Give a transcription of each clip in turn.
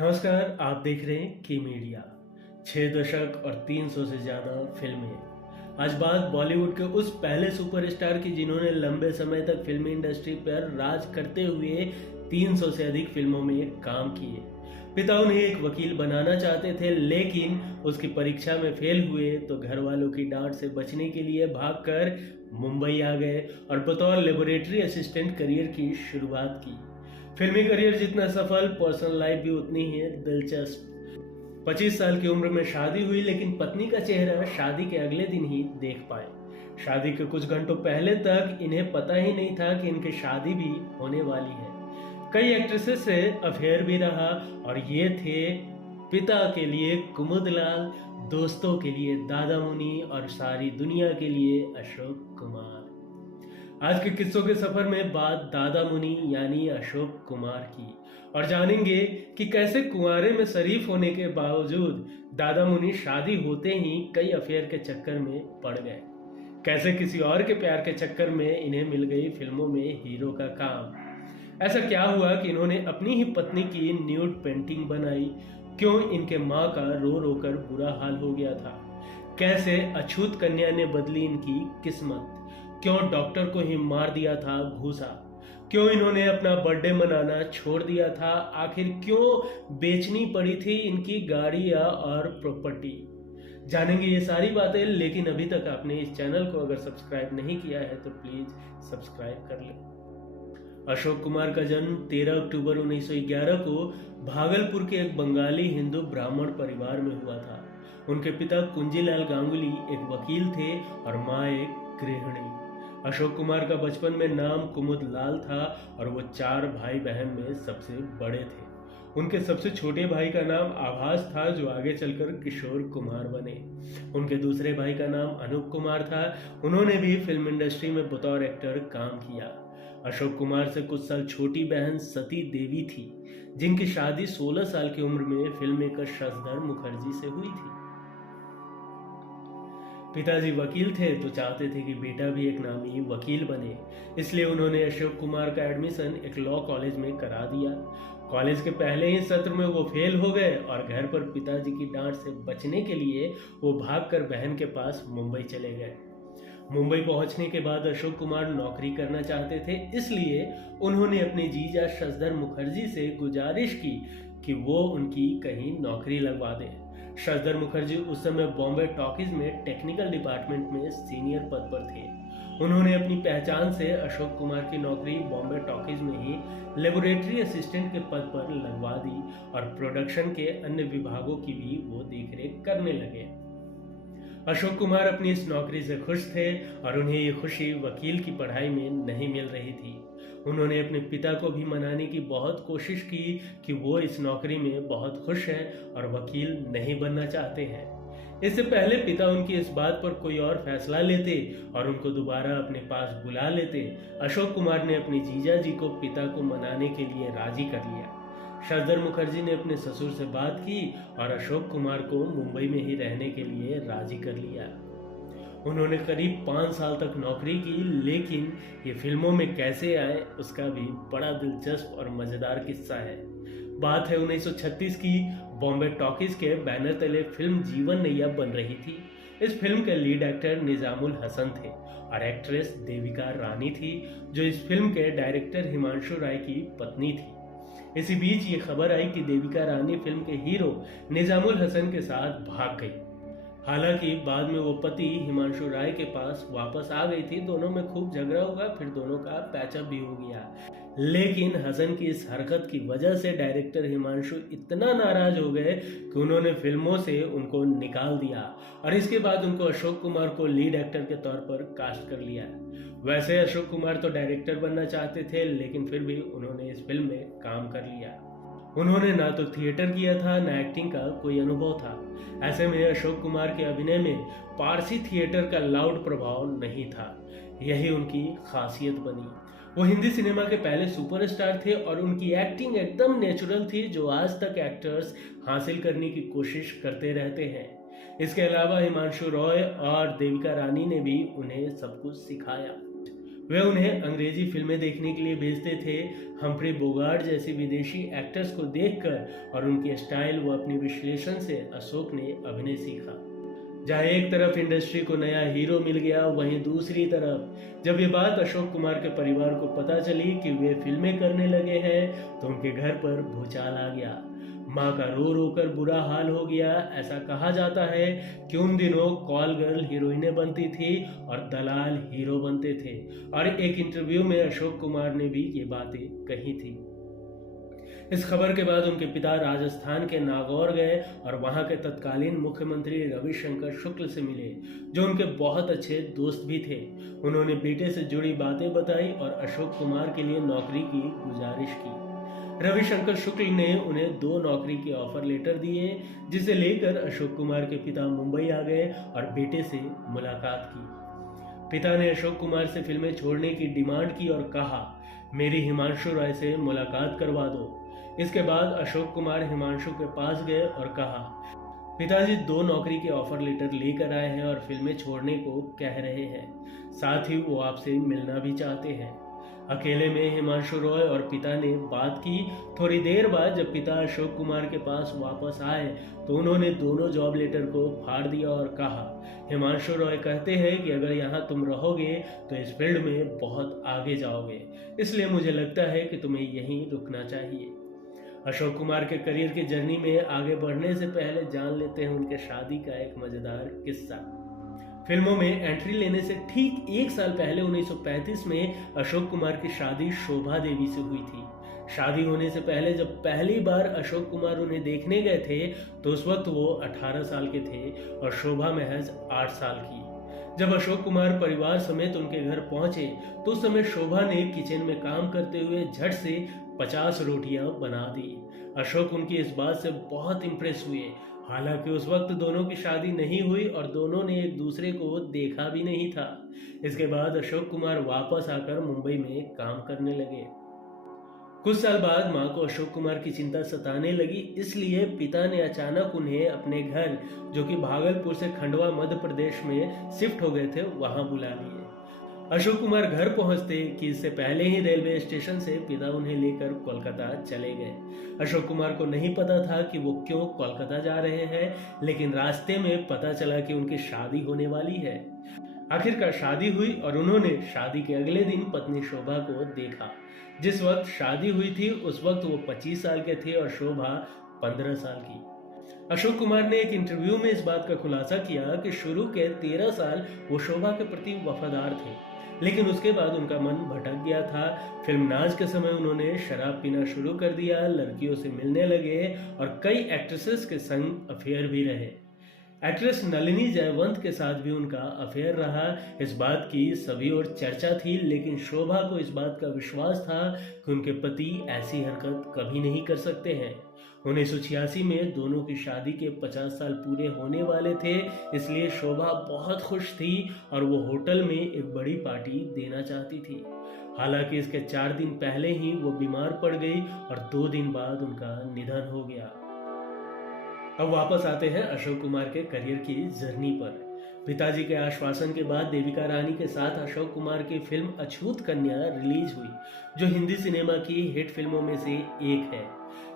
नमस्कार, आप देख रहे हैं की मीडिया। 6 दशक और 300 से ज्यादा फिल्में। आज बात बॉलीवुड के उस पहले सुपरस्टार की जिन्होंने लंबे समय तक फिल्मी इंडस्ट्री पर राज करते हुए 300 से अधिक फिल्मों में काम किए। पिता उन्हें एक वकील बनाना चाहते थे, लेकिन उसकी परीक्षा में फेल हुए तो घर वालों की डांट से बचने के लिए भागकर मुंबई आ गए और बतौर लेबोरेटरी असिस्टेंट करियर की शुरुआत की। फिल्मी करियर जितना सफल, पर्सनल लाइफ भी उतनी ही दिलचस्प। 25 साल की उम्र में शादी हुई, लेकिन पत्नी का चेहरा शादी के अगले दिन ही देख पाए। शादी के कुछ घंटों पहले तक इन्हें पता ही नहीं था कि इनकी शादी भी होने वाली है। कई एक्ट्रेसेस से अफेयर भी रहा और ये थे पिता के लिए कुमुदलाल, दोस्तों के लिए दादा मुनि और सारी दुनिया के लिए अशोक कुमार। आज के किस्सों के सफर में बात दादा मुनि यानी अशोक कुमार की, और जानेंगे कि कैसे कुंवारे में शरीफ होने के बावजूद दादा मुनि शादी होते ही कई अफेयर के चक्कर में पड़ गए। कैसे किसी और के प्यार के चक्कर में इन्हें मिल गई फिल्मों में हीरो का काम। ऐसा क्या हुआ कि इन्होंने अपनी ही पत्नी की न्यूड पेंटिंग बनाई। क्यों इनके माँ का रो रो कर बुरा हाल हो गया था। कैसे अछूत कन्या ने बदली इनकी किस्मत। क्यों डॉक्टर को ही मार दिया था घूसा। क्यों इन्होंने अपना बर्थडे मनाना छोड़ दिया था। आखिर क्यों बेचनी पड़ी थी इनकी गाड़ियां और प्रॉपर्टी। जानेंगे ये सारी बातें, लेकिन अभी तक आपने इस चैनल को अगर सब्सक्राइब नहीं किया है तो प्लीज सब्सक्राइब कर लें। अशोक कुमार का जन्म 13 अक्टूबर 1911 को भागलपुर के एक बंगाली हिंदू ब्राह्मण परिवार में हुआ था। उनके पिता कुंजीलाल गांगुली एक वकील थे और माँ एक गृहिणी। अशोक कुमार का बचपन में नाम कुमुदलाल था और वो 4 भाई बहन में सबसे बड़े थे। उनके सबसे छोटे भाई का नाम आभास था, जो आगे चलकर किशोर कुमार बने। उनके दूसरे भाई का नाम अनूप कुमार था। उन्होंने भी फिल्म इंडस्ट्री में बतौर एक्टर काम किया। अशोक कुमार से कुछ साल छोटी बहन सती देवी थी, जिनकी शादी 16 साल की उम्र में फिल्म मेकर शशधर मुखर्जी से हुई थी। पिताजी वकील थे तो चाहते थे कि बेटा भी एक नामी वकील बने, इसलिए उन्होंने अशोक कुमार का एडमिशन एक लॉ कॉलेज में करा दिया। कॉलेज के पहले ही सत्र में वो फेल हो गए और घर पर पिताजी की डांट से बचने के लिए वो भागकर बहन के पास मुंबई चले गए। मुंबई पहुंचने के बाद अशोक कुमार नौकरी करना चाहते थे, इसलिए उन्होंने अपने जीजा शशधर मुखर्जी से गुजारिश की कि वो उनकी कहीं नौकरी लगवा दें। शशधर मुखर्जी उस समय बॉम्बे टॉकीज में टेक्निकल डिपार्टमेंट में सीनियर पद पर थे। उन्होंने अपनी पहचान से अशोक कुमार की नौकरी बॉम्बे टॉकीज में ही लेबोरेटरी असिस्टेंट के पद पर लगवा दी और प्रोडक्शन के अन्य विभागों की भी वो देखरेख करने लगे। अशोक कुमार अपनी इस नौकरी से खुश थे और उन्हें ये खुशी वकील की पढ़ाई में नहीं मिल रही थी। उन्होंने अपने पिता को भी मनाने की बहुत कोशिश की कि वो इस नौकरी में बहुत खुश हैं और वकील नहीं बनना चाहते हैं। इससे पहले पिता उनकी इस बात पर कोई और फैसला लेते और उनको दोबारा अपने पास बुला लेते, अशोक कुमार ने अपने जीजा जी को पिता को मनाने के लिए राजी कर लिया। शशधर मुखर्जी ने अपने ससुर से बात की और अशोक कुमार को मुंबई में ही रहने के लिए राजी कर लिया। उन्होंने करीब 5 साल तक नौकरी की, लेकिन ये फिल्मों में कैसे आए उसका भी बड़ा दिलचस्प और मजेदार किस्सा है। बात है 1936 की। बॉम्बे टॉकीज के बैनर तले फिल्म जीवन नैया बन रही थी। इस फिल्म के लीड एक्टर निजामुल हसन थे और एक्ट्रेस देविका रानी थी, जो इस फिल्म के डायरेक्टर हिमांशु राय की पत्नी थी। इसी बीच ये खबर आई कि देविका रानी फिल्म के हीरो निजामुल हसन के साथ भाग गई। हालांकि बाद में वो पति हिमांशु राय के पास वापस आ गई थी। दोनों में खूब झगड़ा हुआ, फिर दोनों का पैचअप भी हो गया। लेकिन हसन की इस हरकत की वजह से डायरेक्टर हिमांशु इतना नाराज हो गए कि उन्होंने फिल्मों से उनको निकाल दिया और इसके बाद उनको अशोक कुमार को लीड एक्टर के तौर पर कास्ट कर लिया। वैसे अशोक कुमार तो डायरेक्टर बनना चाहते थे, लेकिन फिर भी उन्होंने इस फिल्म में काम कर लिया। उन्होंने ना तो थिएटर किया था, ना एक्टिंग का कोई अनुभव था। ऐसे में अशोक कुमार के अभिनय में पारसी थिएटर का लाउड प्रभाव नहीं था। यही उनकी खासियत बनी। वो हिंदी सिनेमा के पहले सुपरस्टार थे और उनकी एक्टिंग एकदम नेचुरल थी, जो आज तक एक्टर्स हासिल करने की कोशिश करते रहते हैं। इसके अलावा हिमांशु रॉय और देविका रानी ने भी उन्हें सब कुछ सिखाया। वे उन्हें अंग्रेजी फिल्में देखने के लिए भेजते थे। हम्फ्री बोगार्ट जैसे विदेशी एक्टर्स को देखकर और उनके स्टाइल व अपने विश्लेषण से अशोक ने अभिनय सीखा। जहाँ एक तरफ इंडस्ट्री को नया हीरो मिल गया, वहीं दूसरी तरफ जब ये बात अशोक कुमार के परिवार को पता चली कि वे फिल्में करने लगे हैं, तो उनके घर पर भूचाल आ गया। माँ का रो रो कर बुरा हाल हो गया। ऐसा कहा जाता है कि उन दिनों कॉल गर्ल हीरोइनें बनती थी और दलाल हीरो बनते थे। और एक इंटरव्यू में अशोक कुमार ने भी ये बातें कही थी। इस खबर के बाद उनके पिता राजस्थान के नागौर गए और वहां के तत्कालीन मुख्यमंत्री रविशंकर शुक्ल से मिले, जो उनके बहुत अच्छे दोस्त भी थे। उन्होंने बेटे से जुड़ी बातें बताई और अशोक कुमार के लिए नौकरी की गुजारिश की। रविशंकर शुक्ल ने उन्हें 2 नौकरी के ऑफर लेटर दिए, जिसे लेकर अशोक कुमार के पिता मुंबई आ गए और बेटे से मुलाकात की। पिता ने अशोक कुमार से फिल्में छोड़ने की डिमांड की और कहा, मेरी हिमांशु रॉय से मुलाकात करवा दो। इसके बाद अशोक कुमार हिमांशु के पास गए और कहा, पिताजी 2 नौकरी के ऑफर लेटर लेकर आए हैं और फिल्में छोड़ने को कह रहे हैं। साथ ही वो आपसे मिलना भी चाहते हैं। अकेले में हिमांशु रॉय और पिता ने बात की। थोड़ी देर बाद जब पिता अशोक कुमार के पास वापस आए तो उन्होंने दोनों जॉब लेटर को फाड़ दिया और कहा, हिमांशु रॉय कहते हैं कि अगर यहाँ तुम रहोगे तो इस फील्ड में बहुत आगे जाओगे, इसलिए मुझे लगता है कि तुम्हें यहीं रुकना चाहिए। अशोक कुमार के करियर की जर्नी में आगे बढ़ने से पहले जान लेते हैं उनके शादी का एक मजेदार किस्सा। फिल्मों में एंट्री लेने से ठीक 1 साल पहले 1935 में अशोक कुमार की शादी शोभा देवी से हुई थी। शादी होने से पहले जब पहली बार अशोक कुमार उन्हें देखने गए थे तो उस वक्त वो 18 साल के थे और शोभा महज 8 साल की। जब अशोक कुमार परिवार समेत उनके घर पहुंचे तो उस समय शोभा ने किचन में काम करते हुए झट से 50 रोटियां बना दी। अशोक उनकी इस बात से बहुत इंप्रेस हुए। हालांकि उस वक्त दोनों की शादी नहीं हुई और दोनों ने एक दूसरे को देखा भी नहीं था। इसके बाद अशोक कुमार वापस आकर मुंबई में काम करने लगे। कुछ साल बाद मां को अशोक कुमार की चिंता सताने लगी, इसलिए पिता ने अचानक उन्हें अपने घर, जो कि भागलपुर से खंडवा मध्य प्रदेश में शिफ्ट हो गए थे, वहां बुला लिए। अशोक कुमार घर पहुंचते कि इससे पहले ही रेलवे स्टेशन से पिता उन्हें लेकर कोलकाता चले गए। अशोक कुमार को नहीं पता था कि वो क्यों कोलकाता जा रहे हैं, लेकिन रास्ते में पता चला कि उनकी शादी होने वाली है। आखिरकार शादी हुई और उन्होंने शादी के अगले दिन पत्नी शोभा को देखा। जिस वक्त शादी हुई थी उस वक्त वो 25 साल के थे और शोभा 15 साल की। अशोक कुमार ने एक इंटरव्यू में इस बात का खुलासा किया कि शुरू के 13 साल वो शोभा के प्रति वफादार थे, लेकिन उसके बाद उनका मन भटक गया था। फिल्म नाज के समय उन्होंने शराब पीना शुरू कर दिया, लड़कियों से मिलने लगे और कई एक्ट्रेसेस के संग अफेयर भी रहे। एक्ट्रेस नलिनी जयवंत के साथ भी उनका अफेयर रहा। इस बात की सभी ओर चर्चा थी, लेकिन शोभा को इस बात का विश्वास था कि उनके पति ऐसी हरकत कभी नहीं कर सकते हैं। 1986 में दोनों की शादी के 50 साल पूरे होने वाले थे, इसलिए शोभा बहुत खुश थी और वो होटल में एक बड़ी पार्टी देना चाहती थी। हालांकि इसके 4 दिन पहले ही वो बीमार पड़ गई और 2 दिन बाद उनका निधन हो गया। अब वापस आते हैं अशोक कुमार के करियर की जर्नी पर। पिताजी के आश्वासन के बाद देविका रानी के साथ अशोक कुमार की फिल्म अछूत कन्या रिलीज हुई, जो हिंदी सिनेमा की हिट फिल्मों में से एक है।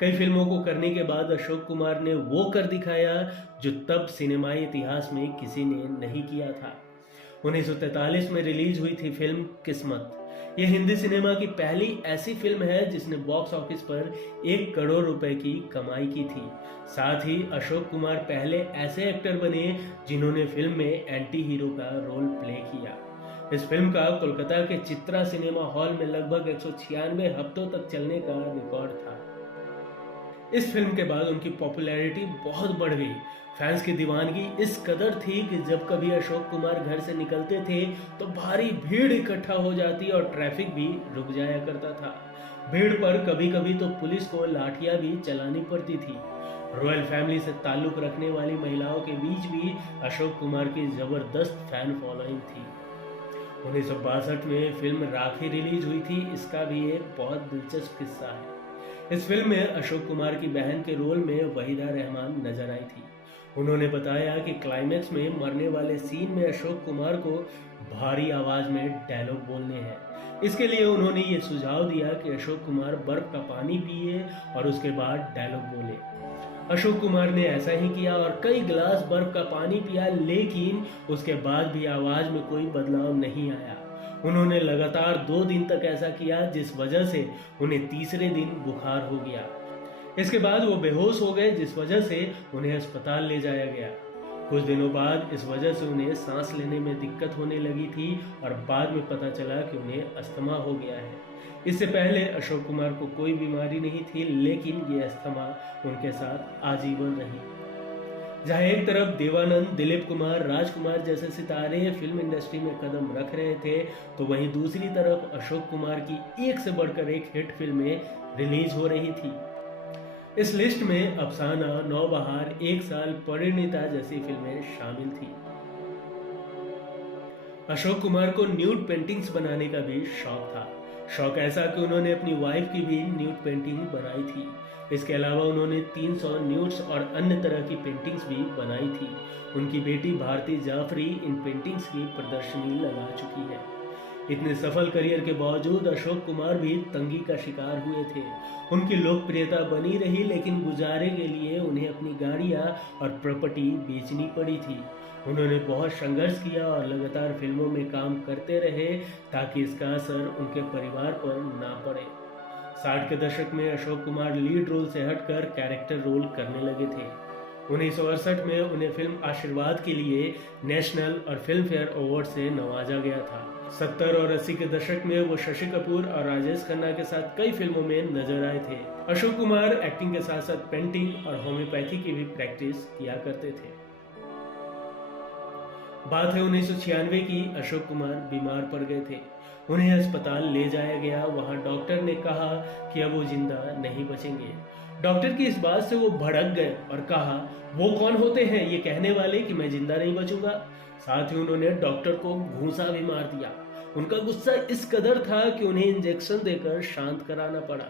कई फिल्मों को करने के बाद अशोक कुमार ने वो कर दिखाया जो तब सिनेमाई इतिहास में किसी ने नहीं किया था। 1943 में रिलीज हुई थी फिल्म किस्मत। यह हिंदी सिनेमा की पहली ऐसी फिल्म है जिसने बॉक्स ऑफिस पर 1 करोड़ रुपए की कमाई की थी। साथ ही अशोक कुमार पहले ऐसे एक्टर बने जिन्होंने फिल्म में एंटी हीरो का रोल प्ले किया। इस फिल्म का कोलकाता के चित्रा सिनेमा हॉल में लगभग 196 हफ्तों तक चलने का रिकॉर्ड था। इस फिल्म के बाद उनकी पॉपुलैरिटी बहुत बढ़ गई। फैंस की दीवानगी इस कदर थी कि जब कभी अशोक कुमार घर से निकलते थे तो भारी भीड़ इकट्ठा हो जाती और ट्रैफिक भी रुक जाया करता था। भीड़ पर कभी कभी तो पुलिस को लाठियां भी चलानी पड़ती थी। रॉयल फैमिली से ताल्लुक रखने वाली महिलाओं के बीच भी अशोक कुमार की जबरदस्त फैन फॉलोइंग थी। 1962 में फिल्म राखी रिलीज हुई थी। इसका भी एक बहुत दिलचस्प किस्सा है। इस फिल्म में अशोक कुमार की बहन के रोल में वहीदा रहमान नजर आई थी। उन्होंने बताया कि क्लाइमेक्स में मरने वाले सीन में अशोक कुमार को भारी आवाज में डायलॉग बोलने हैं। इसके लिए उन्होंने ये सुझाव दिया कि अशोक कुमार बर्फ का पानी पिए और उसके बाद डायलॉग बोले। अशोक कुमार ने ऐसा ही किया और कई गिलास बर्फ का पानी पिया, लेकिन उसके बाद भी आवाज में कोई बदलाव नहीं आया। उन्होंने लगातार 2 दिन तक ऐसा किया, जिस वजह से उन्हें तीसरे दिन बुखार हो गया। इसके बाद वो बेहोश हो गए, जिस वजह से उन्हें अस्पताल ले जाया गया। कुछ दिनों बाद इस वजह से उन्हें सांस लेने में दिक्कत होने लगी थी और बाद में पता चला कि उन्हें अस्थमा हो गया है। इससे पहले अशोक कुमार को कोई बीमारी नहीं थी, लेकिन ये अस्थमा उनके साथ आजीवन रही। जहां एक तरफ देवानंद, दिलीप कुमार, राजकुमार जैसे सितारे फिल्म इंडस्ट्री में कदम रख रहे थे, तो वहीं दूसरी तरफ अशोक कुमार की एक से बढ़कर एक हिट फिल्में रिलीज हो रही थी। इस लिस्ट में अफसाना, नौबहार, एक साल, परिणीता जैसी फिल्में शामिल थी। अशोक कुमार को न्यूड पेंटिंग्स बनाने का भी शौक था। शौक ऐसा कि उन्होंने अपनी वाइफ की भी न्यूड पेंटिंग बनाई थी। इसके अलावा उन्होंने 300 न्यूड्स और अन्य तरह की पेंटिंग्स भी बनाई थी। उनकी बेटी भारती जाफरी इन पेंटिंग्स की प्रदर्शनी लगा चुकी है। इतने सफल करियर के बावजूद अशोक कुमार भी तंगी का शिकार हुए थे। उनकी लोकप्रियता बनी रही, लेकिन गुजारे के लिए उन्हें अपनी गाड़ियां और प्रॉपर्टी बेचनी पड़ी थी। उन्होंने बहुत संघर्ष किया और लगातार फिल्मों में काम करते रहे ताकि इसका असर उनके परिवार पर ना पड़े। 60 के दशक में अशोक कुमार लीड रोल से हटकर कैरेक्टर रोल करने लगे थे। 1968 में उन्हें फिल्म आशीर्वाद के लिए नेशनल और फिल्म फेयर अवार्ड से नवाजा गया था। 70 और 80 के दशक में वो शशि कपूर और राजेश खन्ना के साथ कई फिल्मों में नजर आए थे। अशोक कुमार एक्टिंग के साथ साथ पेंटिंग और होम्योपैथी की भी प्रैक्टिस किया करते थे। बात है 1996 की। अशोक कुमार बीमार पड़ गए थे। उन्हें अस्पताल ले जाया गया। वहां डॉक्टर ने कहा कि अब वो जिंदा नहीं बचेंगे। डॉक्टर की इस बात से वो भड़क गए और कहा, वो कौन होते हैं ये कहने वाले कि मैं जिंदा नहीं बचूंगा। साथ ही उन्होंने डॉक्टर को घूंसा भी मार दिया। उनका गुस्सा इस कदर था कि उन्हें इंजेक्शन देकर शांत कराना पड़ा।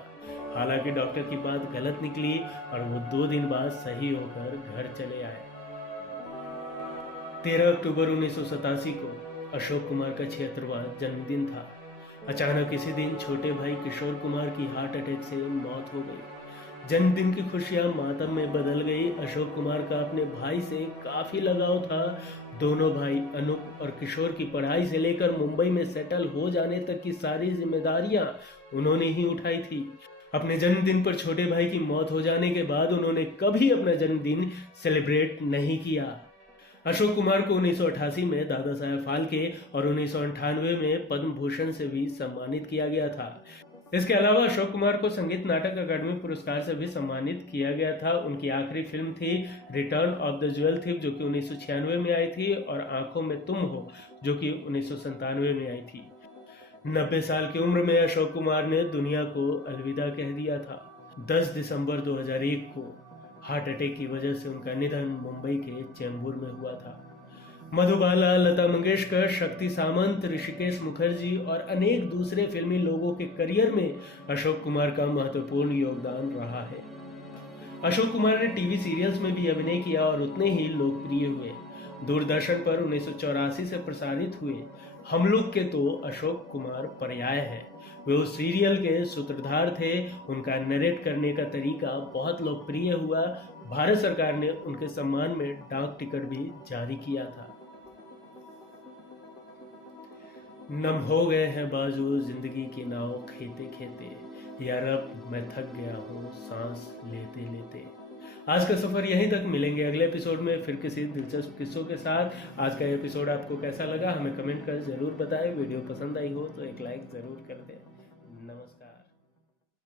हालांकि डॉक्टर की बात गलत निकली और वो 2 दिन बाद सही होकर घर चले आए। 13 अक्टूबर 1987 को अशोक कुमार का 76वां जन्मदिन था। अचानक इसी दिन छोटे भाई किशोर कुमार की हार्ट अटैक से मौत हो गई। जन्मदिन की खुशियां मातम में बदल गई। अशोक कुमार का अपने भाई से काफी लगाव था। दोनों भाई अनूप और किशोर की पढ़ाई से लेकर मुंबई में सेटल हो जाने तक की सारी जिम्मेदारियां उन्होंने ही उठाई थी। अपने जन्मदिन पर छोटे भाई की मौत हो जाने के बाद उन्होंने कभी अपना जन्मदिन सेलिब्रेट नहीं किया। अशोक कुमार को 1988 में दादा साहेब फाल्के और 1998 में पद्म भूषण से भी सम्मानित किया गया था। इसके अलावा अशोक कुमार को संगीत नाटक अकादमी पुरस्कार से भी सम्मानित किया गया था। उनकी आखिरी फिल्म थी return of the jewel thief, जो कि 1996 में आई थी, और आंखों में तुम हो, जो कि 1997 में आई थी। 90 साल की उम्र में अशोक कुमार ने दुनिया को अलविदा कह दिया था। 10 दिसंबर 2001 को हार्ट अटैक की वजह से उनका निधन मुंबई के चेंबूर में हुआ था। मधुबाला, लता मंगेशकर, शक्ति सामंत, ऋषिकेश मुखर्जी और अनेक दूसरे फिल्मी लोगों के करियर में अशोक कुमार का महत्वपूर्ण योगदान रहा है। अशोक कुमार ने टीवी सीरियल्स में भी अभिनय किया और उतने ही लोकप्रिय हुए। दूरदर्शन पर 1984 से प्रसारित हुए हम लोग के तो अशोक कुमार पर्याय है। वे उस सीरियल के सूत्रधार थे। उनका नरेट करने का तरीका बहुत लोकप्रिय हुआ। भारत सरकार ने उनके सम्मान में डाक टिकट भी जारी किया था। नम हो गए हैं बाजू जिंदगी की नाव खेते खेते, यार अब मैं थक गया हूँ सांस लेते लेते। आज का सफर यहीं तक। मिलेंगे अगले एपिसोड में फिर किसी दिलचस्प किस्सों के साथ। आज का एपिसोड आपको कैसा लगा हमें कमेंट कर जरूर बताएं। वीडियो पसंद आई हो तो एक लाइक जरूर कर दें। नमस्कार।